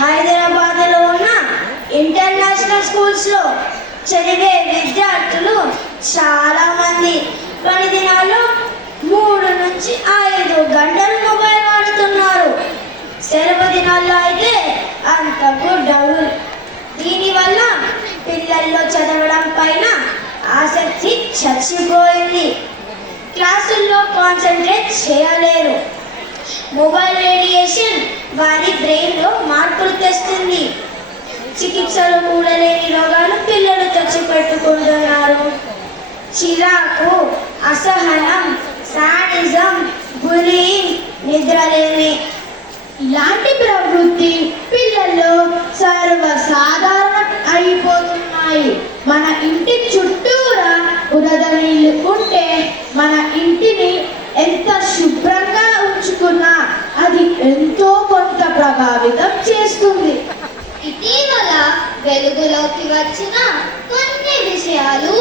హైదరాబాద్లో ఉన్న ఇంటర్నేషనల్ స్కూల్స్లో చదివే విద్యార్థులు చాలామంది పని దినాల్లో 3 నుంచి 5 గంటలు మొబైల్ వాడుతున్నారు. సెలవు దినాల్లో అయితే అంతకు డబుల్. దీనివల్ల పిల్లల్లో చదవడం పైన ఆసక్తి చచ్చిపోయింది. క్లాసుల్లో కాన్సన్ట్రేట్ చేయలేరు. మొబైల్ రేడియేషన్ వారి బ్రెయిన్లో మార్పులు తెస్తుంది. చికిత్సలు కూడా లేని రోగాలు పిల్లలు తెచ్చిపెట్టుకుంటున్నారు. చిరాకు, అసహనం, సాడిజం, బులింగ్, నిద్రలేమి ఇలాంటి ప్రవృత్తి పిల్లల్లో సర్వసాధారణం అయిపోతున్నాయి. మన ఇంటి చుట్టూరా బురద నీళ్లు ఉంటే మన ఇంటిని ఎంత శుభ్రంగా ఉంచుకున్నా అది ఎంతో కొంత ప్రభావితం చేస్తుంది. ఇటీవల వెలుగులోకి వచ్చిన కొన్ని విషయాలు